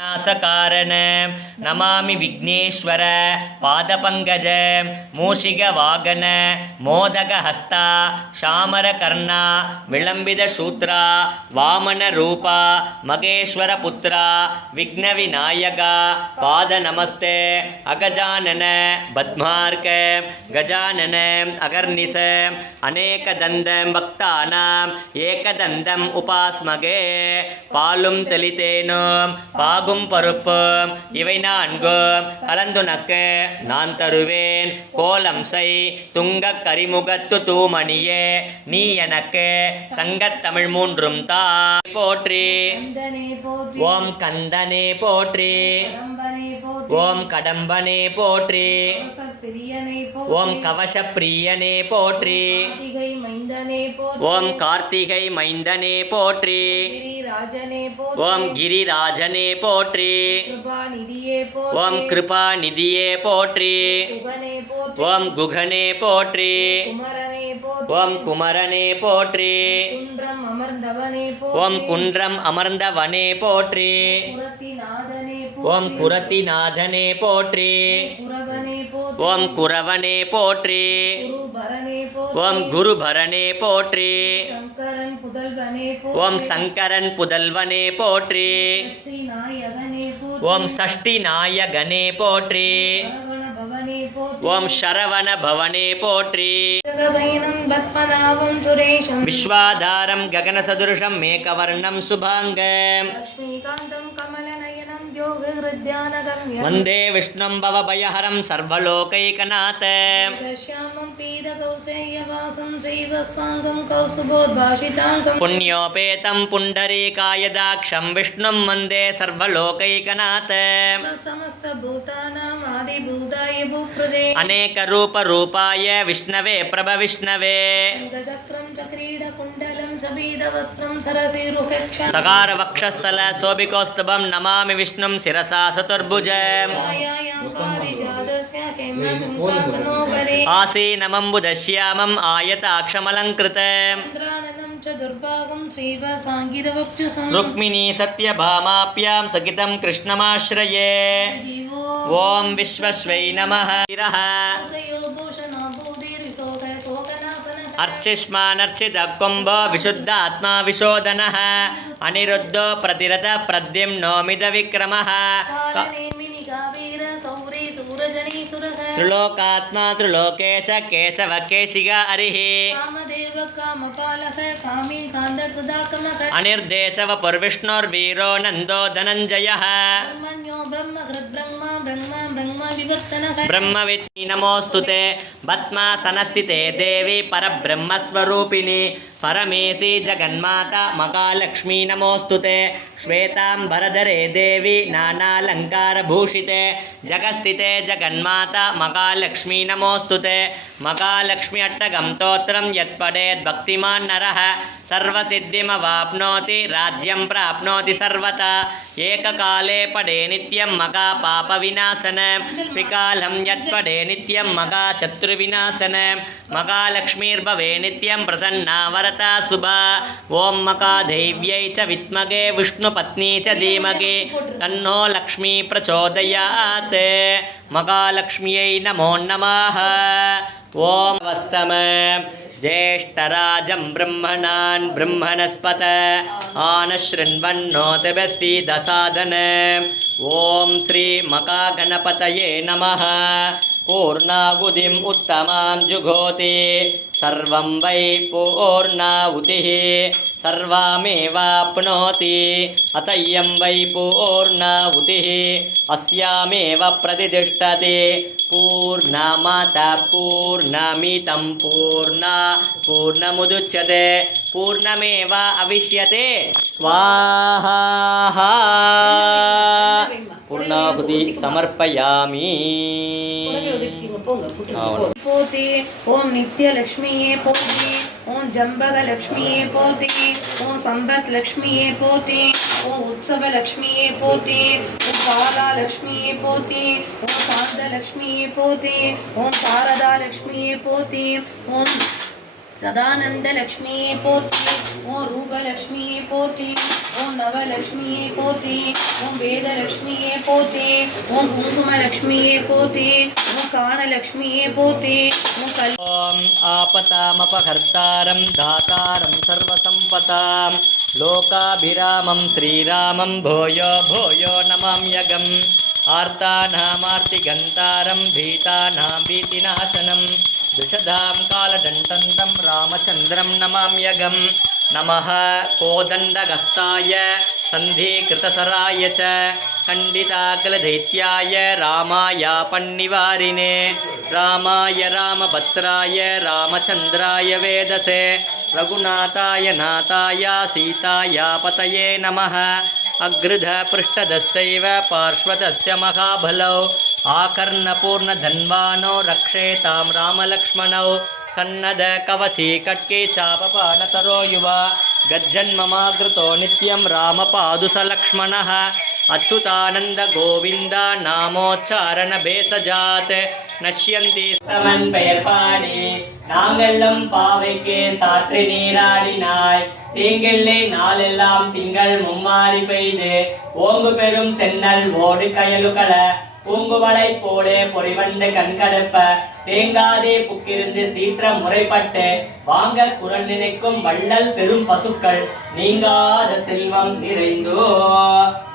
नासकारण नमामि विघ्नेश्वर पादपङ्कज मूषिकवाहन मोदकहस्ता शामरकर्णा विलम्बितशूत्रा वामनरूपा महेश्वरपुत्रा विघ्नविनायका पादनमस्ते अगजानन पद्मार्क गजानन अगर्निश अनेकदन्तं भक्तानाम् एकदन्तम् उपास्मगे पालुं तलितेनु பாகும் பருப்பும் இவை நான்கும் கலந்துனக்கு நான் தருவேன் கோலம் செய் துங்கக் கரிமுகத்து தூமணியே நீ எனக்கு சங்கத்தமிழ் மூன்றும் தா போற்றி ஓம் கந்தனே போற்றி ஓம் கடம்பனே போற்றி ஓம் கவச பிரியனே போற்றி ஓம் கார்த்திகை மைந்தனே போற்றி ஓம் கிரிராஜனே போற்றி ஓம் கிருபா நிதியே போற்றி ஓம் குகனே போற்றி ஓம் குமரனே போற்றி ஓம் குன்றம் அமர்ந்தவனே போற்றி ஓம் குரத்திநாதனே போற்றி ஓம் குரவனே போற்றி ஓம் குருபரனே போற்றி ஓம் சங்கரன் புதல்வனே போற்றி ஓம் சஷ்டி நாயகனே போற்றி ஓம் சரவண பவனே போற்றி விஸ்வாதாரம் ககனசதுருஷம் மேகவர்ணம் சுபாங்கம் वंदे विष्णुं भवभयहरं सर्वलोकैकनाथं पुण्योपेतं पुण्डरीकायदाक्षं विष्णुं वंदे सर्वलोकैकनाथं अनेकरूपरूपाय विष्णवे प्रभविष्णवे सकारवक्षस्थल शोभिकौस्तुभं नमामि विष्णुं शिरसा चतुर्भुजम् आसीनमम्बुदश्यामम् आयताक्षमलङ्कृतम् रुक्मिणी सत्यभामाप्यां सकितं कृष्णमाश्रये ॐ विश्वस्वै नमः अर्चिष्मानर्चित कुंभ विशुद्ध आत्मा विशोधनः अनिरुद्धो प्रतिरथ प्रद्युम्नो मिद विक्रमः त्रिलोकात्मा त्रिलोकेश केशव केशिग हरिः अनिर्देशव पुर्विष्णुर्वीरो नन्दो धनञ्जयः ब्रह्मविद्यै नमोस्तुते भस्मासनस्थिते देवी परब्रह्मस्वरूपिणी परमेशी जगन्माता महालक्ष्मी नमोस्तुते श्वेतांबरधरे देवी नानालंकारभूषिते जगस्थिते जगन्माता महालक्ष्मी नमोस्तुते महालक्ष्मी अट्टकं स्तोत्रं यत्पठेत् भक्तिमान् नरः सर्वसिद्धिमवाप्नोति राज्यं प्राप्नोति सर्वथा एककाले पठे नित्यं महापापविनाशनं त्रिकालं यत्पठे नित्यं महाशत्रुविनाशनं महालक्ष्मीर्भवे नित्यं प्रसन्ना वरदा शुभा ॐ महादेव्यै च विद्महे विष्णुपत्नी च धीमहि तन्नो लक्ष्मी प्रचोदयात् महालक्ष्म्यै नमो नमः ॐ वस्तम ज्येष्ठराजं ब्रह्मणान् ब्रह्मणस्पत आनशृण्वन्नोतिभिस्सीदसादनम् ॐ श्री महागणपतये नमः पूर्णाहुतिम् उत्तमां जुहोति सर्वं वै पूर्णाहुतिः सर्वमेवाप्नोति अतयं वै पूर्णाहुतिः अस्यामेव प्रतिष्ठति पूर्णमाता पूर्णमिदं पूर्णमुदच्यते पूर्णमेव अविष्यते स्वाहा पूर्णाहुति समर्पयामि पोति ओम नित्य लक्ष्मी पोति ओम जंबग लक्ष्मी पोति ओम संबत लक्ष्मी पोति ओम उत्सव लक्ष्मी पोति ओम बाला लक्ष्मी पोति ओम शारदा लक्ष्मी पोति ओम शारदा लक्ष्मी पोति ओम சதானந்த லக்ஷ்மியே போற்றி. ஓம் ரூபலக்ஷ்மியே போற்றி. ஓம் நவலக்ஷ்மியே போற்றி. ஓம் வேதலக்ஷ்மியே போற்றி. ஓம் குங்குமலக்ஷ்மியே போற்றி. ஓம் காணலக்ஷ்மியே போற்றி. ஓம் ஓம் ஆபதாமபஹர்த்தாரம் தாதாரம் சர்வசம்பதாம் லோகாபிராமம் ஸ்ரீராமம் பூயோ பூயோ நமாம்யகம் ஆர்த்தானாமார்த்திகந்தாரம் பீதானாம் பீதிநாசனம் விஷதாம் காலதண்டந்தம் ராமச்சந்திரம் நமாம்யகம் நமः கோதண்டகஸ்தாய சந்தீகிருதசராய ச கண்டிதாகலதைத்யாய ராமாய பன்னிவாரிணே ராமாய ராமபத்ராய ராமச்சந்திராய வேதசே ரகுநாதாய நாதாய சீதாய பதயே நமः அக்ருத பிருஷ்டதஸ்சைவ பார்ஷ்வதஸ்ய மகாபலௌ ஆகர்ணபூர்ணதன்வானோ ரக்ஷேதாம் ராமலக்ஷ்மணௌ சன்னத கவசி கட்கே சாபபானதரோ யுவா கஜ்ஜன்மமாகிருதோ நித்யம் ராமபாதுசலக்ஷ்மணः அச்சுதானந்த கோவிந்த நாமோச்சாரண பேசஜாத் நஷ்யந்தி தமன் பெயர் பாடி நாங்கெல்லாம் பாவைக்கு சாற்று நீராடினாய் தீங்கில்லை நாளெல்லாம் திங்கள் மும்மாறி பெய்து ஓங்கு பெரும் சென்னல் ஓடு கயலுகள பூங்குவளை போலே பொறிவண்டு கண்கடுப்ப தேங்காதே புக்கிருந்து சீற்ற முறைப்பட்டு வாங்க குரல் நினைக்கும் வள்ளல் பெரும் பசுக்கள் நீங்காத செல்வம் நிறைந்தோ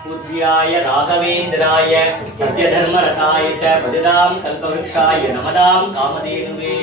பூஜ்யாய ராகவேந்திராய சத்ய தர்மரதாய ச பஜதாம் கல்பவருஷாய நமதாம் காமதேனுவே.